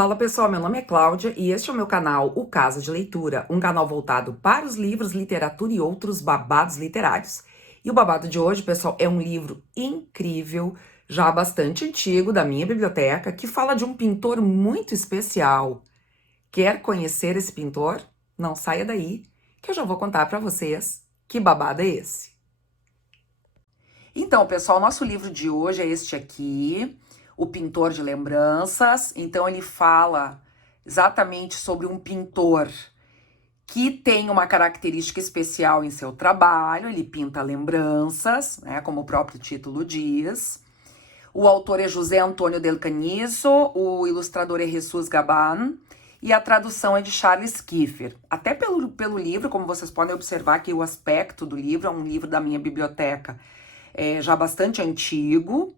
Fala pessoal, meu nome é Cláudia e este é o meu canal, o Casa de Leitura, um canal voltado para os livros, literatura e outros babados literários. E o babado de hoje, pessoal, é um livro incrível, já bastante antigo, da minha biblioteca, que fala de um pintor muito especial. Quer conhecer esse pintor? Não saia daí, que eu já vou contar para vocês que babado é esse. Então, pessoal, nosso livro de hoje é este aqui, O Pintor de Lembranças. Então, ele fala exatamente sobre um pintor que tem uma característica especial em seu trabalho. Ele pinta lembranças, né, como o próprio título diz. O autor é José Antônio del Canizo, o ilustrador é Jesus Gaban e a tradução é de Charles Kiefer. Até pelo livro, como vocês podem observar que o aspecto do livro é um livro da minha biblioteca, já bastante antigo.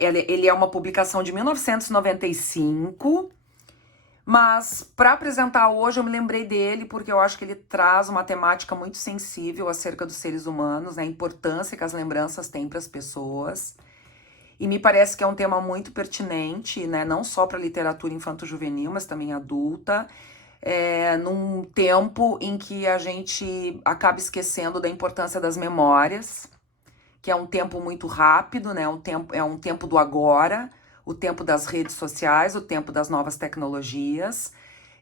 Ele é uma publicação de 1995, mas para apresentar hoje eu me lembrei dele porque eu acho que ele traz uma temática muito sensível acerca dos seres humanos, né, a importância que as lembranças têm para as pessoas. E me parece que é um tema muito pertinente, né, não só para a literatura infanto-juvenil, mas também adulta, num tempo em que a gente acaba esquecendo da importância das memórias, que é um tempo muito rápido, né? É um tempo do agora, o tempo das redes sociais, o tempo das novas tecnologias,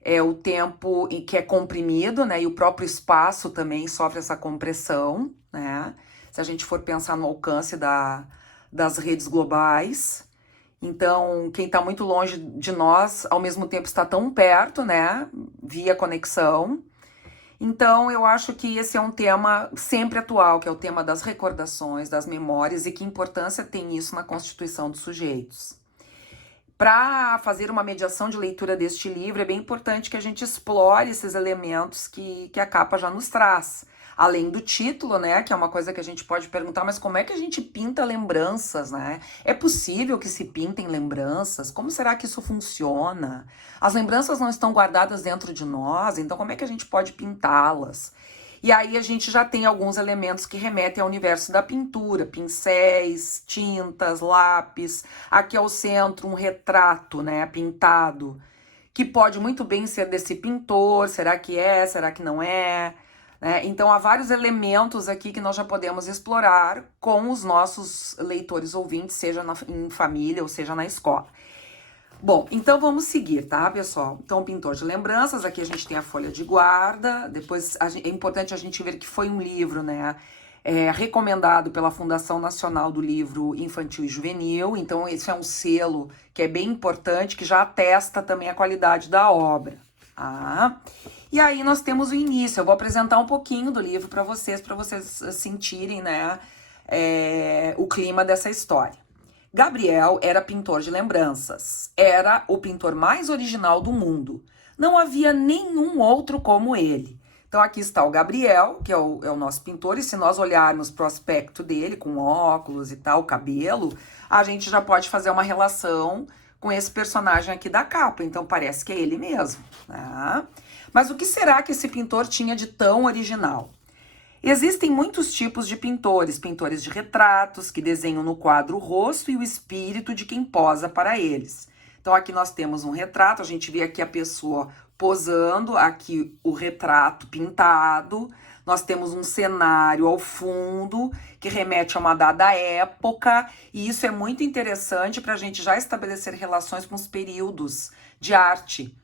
é o tempo em que é comprimido, né? E o próprio espaço também sofre essa compressão, né? Se a gente for pensar no alcance das redes globais. Então, quem está muito longe de nós, ao mesmo tempo está tão perto, né? Via conexão. Então, eu acho que esse é um tema sempre atual, que é o tema das recordações, das memórias, e que importância tem isso na constituição dos sujeitos. Para fazer uma mediação de leitura deste livro, é bem importante que a gente explore esses elementos que a capa já nos traz. Além do título, né, que é uma coisa que a gente pode perguntar, mas como é que a gente pinta lembranças, né? É possível que se pintem lembranças? Como será que isso funciona? As lembranças não estão guardadas dentro de nós, então como é que a gente pode pintá-las? E aí a gente já tem alguns elementos que remetem ao universo da pintura, pincéis, tintas, lápis. Aqui ao centro um retrato, né, pintado, que pode muito bem ser desse pintor. Será que é? Será que não é? Então há vários elementos aqui que nós já podemos explorar com os nossos leitores ouvintes, seja em família ou seja na escola. Bom, então vamos seguir, tá, pessoal? Então, pintor de lembranças, aqui a gente tem a folha de guarda. Depois é importante a gente ver que foi um livro, né, recomendado pela Fundação Nacional do Livro Infantil e Juvenil. Então, esse é um selo que é bem importante, que já atesta também a qualidade da obra. Tá? E aí nós temos o início. Eu vou apresentar um pouquinho do livro para vocês sentirem, né, o clima dessa história. Gabriel era pintor de lembranças. Era o pintor mais original do mundo. Não havia nenhum outro como ele. Então aqui está o Gabriel, que é o nosso pintor, e se nós olharmos para o aspecto dele, com óculos e tal, cabelo, a gente já pode fazer uma relação com esse personagem aqui da capa. Então parece que é ele mesmo, né? Mas o que será que esse pintor tinha de tão original? Existem muitos tipos de pintores, pintores de retratos, que desenham no quadro o rosto e o espírito de quem posa para eles. Então aqui nós temos um retrato, a gente vê aqui a pessoa posando, aqui o retrato pintado, nós temos um cenário ao fundo, que remete a uma dada época, e isso é muito interessante para a gente já estabelecer relações com os períodos de arte,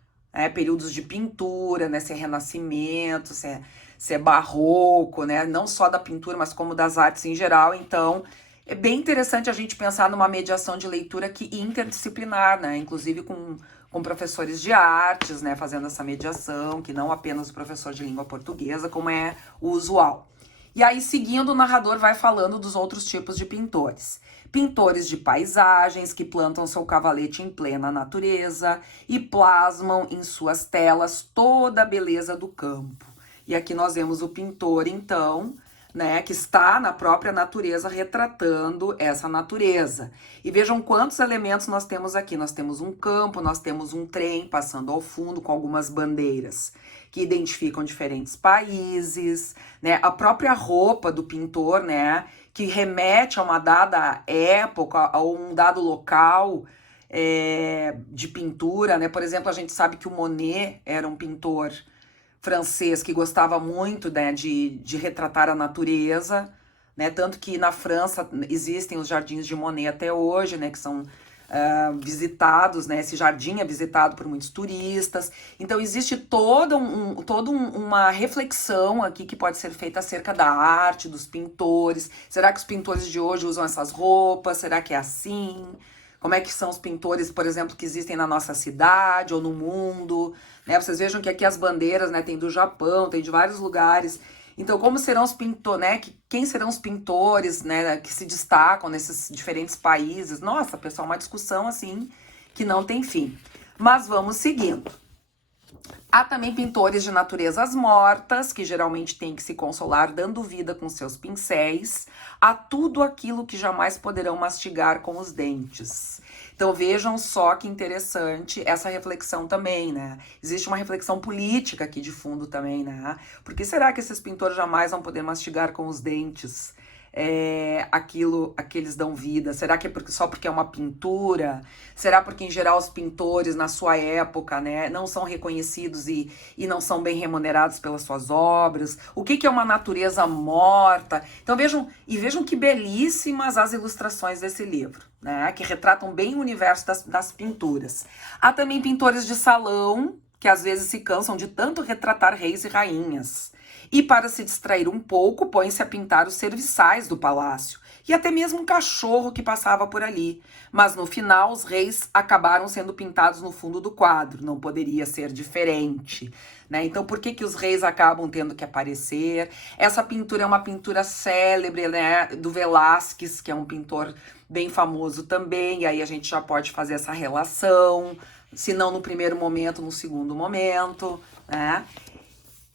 períodos de pintura, né, se é Renascimento, se é barroco, né? Não só da pintura, mas como das artes em geral. Então, é bem interessante a gente pensar numa mediação de leitura que interdisciplinar, né? Inclusive com professores de artes, né? Fazendo essa mediação, que não apenas o professor de língua portuguesa, como é o usual. E aí, seguindo, o narrador vai falando dos outros tipos de pintores. Pintores de paisagens que plantam seu cavalete em plena natureza e plasmam em suas telas toda a beleza do campo. E aqui nós vemos o pintor, então, né, que está na própria natureza, retratando essa natureza. E vejam quantos elementos nós temos aqui. Nós temos um campo, nós temos um trem passando ao fundo com algumas bandeiras que identificam diferentes países, né? A própria roupa do pintor, né, que remete a uma dada época, a um dado local. de pintura, né? Por exemplo, a gente sabe que o Monet era um pintor francês que gostava muito, né, de retratar a natureza, né? Tanto que na França existem os jardins de Monet até hoje, né? Que são visitados, né? Esse jardim é visitado por muitos turistas. Então existe uma reflexão aqui que pode ser feita acerca da arte, dos pintores. Será que os pintores de hoje usam essas roupas? Será que é assim? Como é que são os pintores, por exemplo, que existem na nossa cidade ou no mundo, né? Vocês vejam que aqui as bandeiras, né, tem do Japão, tem de vários lugares. Então, como serão os pintores, né? Quem serão os pintores, né, que se destacam nesses diferentes países? Nossa, pessoal, uma discussão assim que não tem fim. Mas vamos seguindo. Há também pintores de naturezas mortas, que geralmente têm que se consolar dando vida com seus pincéis a tudo aquilo que jamais poderão mastigar com os dentes. Então vejam só que interessante essa reflexão também, né? Existe uma reflexão política aqui de fundo também, né? Por que será que esses pintores jamais vão poder mastigar com os dentes aquilo a que eles dão vida? Será que é só porque é uma pintura? Será porque, em geral, os pintores, na sua época, né, não são reconhecidos e não são bem remunerados pelas suas obras? O que é uma natureza morta? Então vejam que belíssimas as ilustrações desse livro, né, que retratam bem o universo das pinturas. Há também pintores de salão, que às vezes se cansam de tanto retratar reis e rainhas. E para se distrair um pouco, põe-se a pintar os serviçais do palácio e até mesmo um cachorro que passava por ali. Mas no final, os reis acabaram sendo pintados no fundo do quadro. Não poderia ser diferente, né? Então, por que os reis acabam tendo que aparecer? Essa pintura é uma pintura célebre, né, do Velázquez, que é um pintor bem famoso também. E aí a gente já pode fazer essa relação, se não no primeiro momento, no segundo momento, né?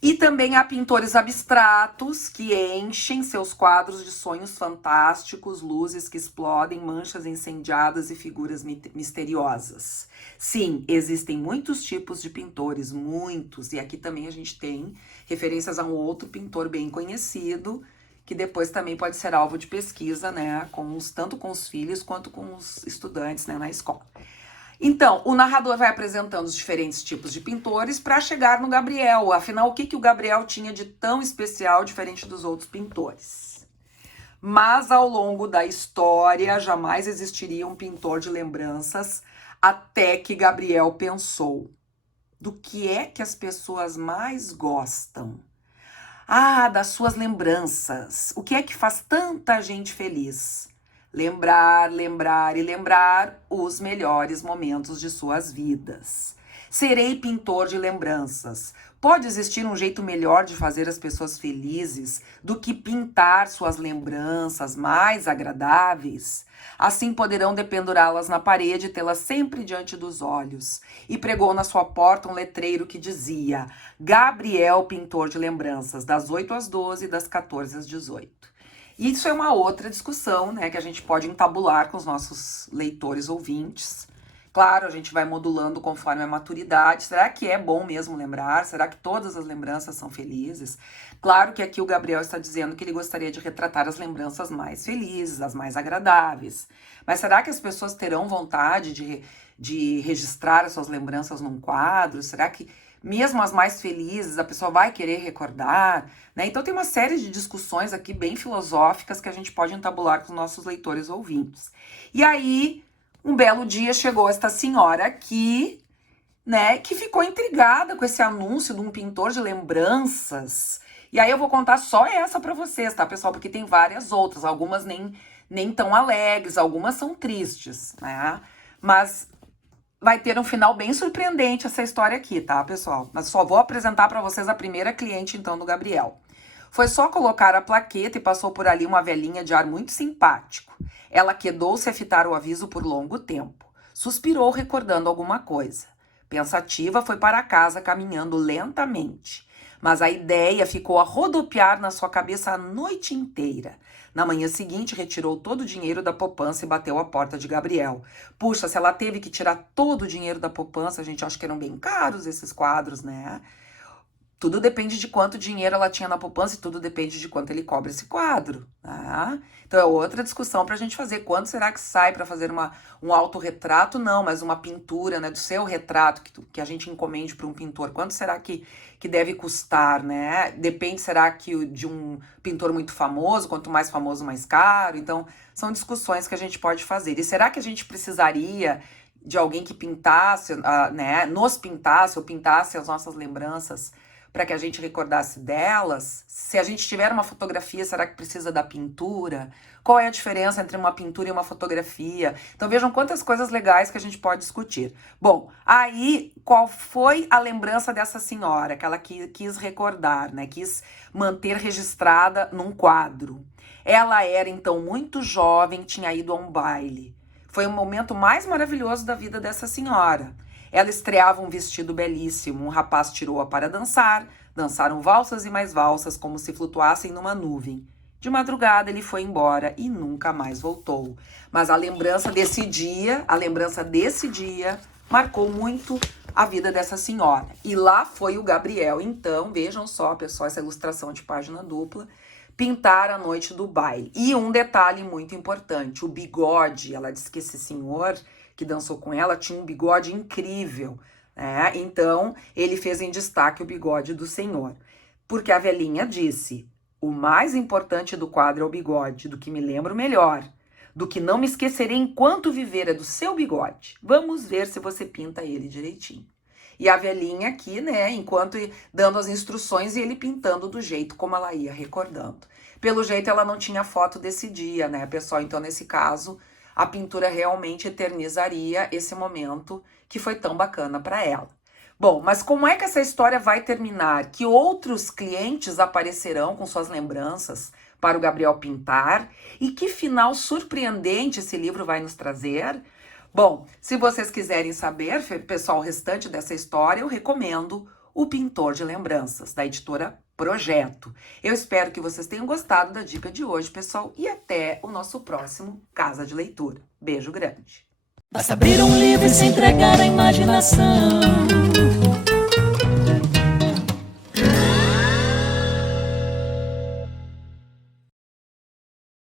E também há pintores abstratos que enchem seus quadros de sonhos fantásticos, luzes que explodem, manchas incendiadas e figuras misteriosas. Sim, existem muitos tipos de pintores, muitos. E aqui também a gente tem referências a um outro pintor bem conhecido, que depois também pode ser alvo de pesquisa, né, tanto com os filhos quanto com os estudantes, né, na escola. Então, o narrador vai apresentando os diferentes tipos de pintores para chegar no Gabriel. Afinal, o que o Gabriel tinha de tão especial, diferente dos outros pintores? Mas, ao longo da história, jamais existiria um pintor de lembranças até que Gabriel pensou: do que é que as pessoas mais gostam? Ah, das suas lembranças. O que é que faz tanta gente feliz? Lembrar, lembrar e lembrar os melhores momentos de suas vidas. Serei pintor de lembranças. Pode existir um jeito melhor de fazer as pessoas felizes do que pintar suas lembranças mais agradáveis? Assim poderão dependurá-las na parede e tê-las sempre diante dos olhos. E pregou na sua porta um letreiro que dizia: Gabriel, pintor de lembranças, das 8 às 12 e das 14 às 18. Isso é uma outra discussão, né, que a gente pode entabular com os nossos leitores ouvintes. Claro, a gente vai modulando conforme a maturidade. Será que é bom mesmo lembrar? Será que todas as lembranças são felizes? Claro que aqui o Gabriel está dizendo que ele gostaria de retratar as lembranças mais felizes, as mais agradáveis. Mas será que as pessoas terão vontade de registrar as suas lembranças num quadro? Será que mesmo as mais felizes, a pessoa vai querer recordar, né? Então tem uma série de discussões aqui bem filosóficas que a gente pode entabular com os nossos leitores ouvintes. E aí, um belo dia chegou esta senhora aqui, né, que ficou intrigada com esse anúncio de um pintor de lembranças. E aí eu vou contar só essa para vocês, tá, pessoal? Porque tem várias outras, algumas nem tão alegres, algumas são tristes, né? Mas vai ter um final bem surpreendente essa história aqui, tá, pessoal? Mas só vou apresentar para vocês a primeira cliente, então, do Gabriel. Foi só colocar a plaqueta e passou por ali uma velhinha de ar muito simpático. Ela quedou-se a fitar o aviso por longo tempo. Suspirou, recordando alguma coisa. Pensativa, foi para casa, caminhando lentamente. Mas a ideia ficou a rodopiar na sua cabeça a noite inteira. Na manhã seguinte, retirou todo o dinheiro da poupança e bateu à porta de Gabriel. Puxa, se ela teve que tirar todo o dinheiro da poupança, a gente acha que eram bem caros esses quadros, né? Tudo depende de quanto dinheiro ela tinha na poupança e tudo depende de quanto ele cobra esse quadro, tá? Então é outra discussão para a gente fazer. Quanto será que sai para fazer um autorretrato? Não, mas uma pintura, né, do seu retrato que a gente encomende para um pintor. Quanto será que deve custar, né? Depende, será que de um pintor muito famoso, quanto mais famoso, mais caro? Então são discussões que a gente pode fazer. E será que a gente precisaria de alguém que pintasse, né, nos pintasse ou pintasse as nossas lembranças para que a gente recordasse delas? Se a gente tiver uma fotografia, será que precisa da pintura? Qual é a diferença entre uma pintura e uma fotografia? Então vejam quantas coisas legais que a gente pode discutir. Bom, aí qual foi a lembrança dessa senhora que ela quis recordar, né? Quis manter registrada num quadro. Ela era então muito jovem, tinha ido a um baile. Foi o momento mais maravilhoso da vida dessa senhora. Ela estreava um vestido belíssimo, um rapaz tirou-a para dançar, dançaram valsas e mais valsas como se flutuassem numa nuvem. De madrugada ele foi embora e nunca mais voltou. Mas a lembrança desse dia marcou muito a vida dessa senhora. E lá foi o Gabriel. Então, vejam só, pessoal, essa ilustração de página dupla, pintar a noite do baile. E um detalhe muito importante, o bigode. Ela disse que esse senhor que dançou com ela tinha um bigode incrível, né? Então, ele fez em destaque o bigode do senhor. Porque a velhinha disse, o mais importante do quadro é o bigode, do que me lembro melhor, do que não me esquecerei enquanto viver é do seu bigode. Vamos ver se você pinta ele direitinho. E a velhinha aqui, né, enquanto dando as instruções e ele pintando do jeito como ela ia recordando. Pelo jeito ela não tinha foto desse dia, né, pessoal? Então, nesse caso, a pintura realmente eternizaria esse momento que foi tão bacana para ela. Bom, mas como é que essa história vai terminar? Que outros clientes aparecerão com suas lembranças para o Gabriel pintar? E que final surpreendente esse livro vai nos trazer? Bom, se vocês quiserem saber, pessoal, o restante dessa história, eu recomendo O Pintor de Lembranças, da editora Projeto. Eu espero que vocês tenham gostado da dica de hoje, pessoal, e até o nosso próximo Casa de Leitura. Beijo grande! Basta abrir um livro e se entregar à imaginação.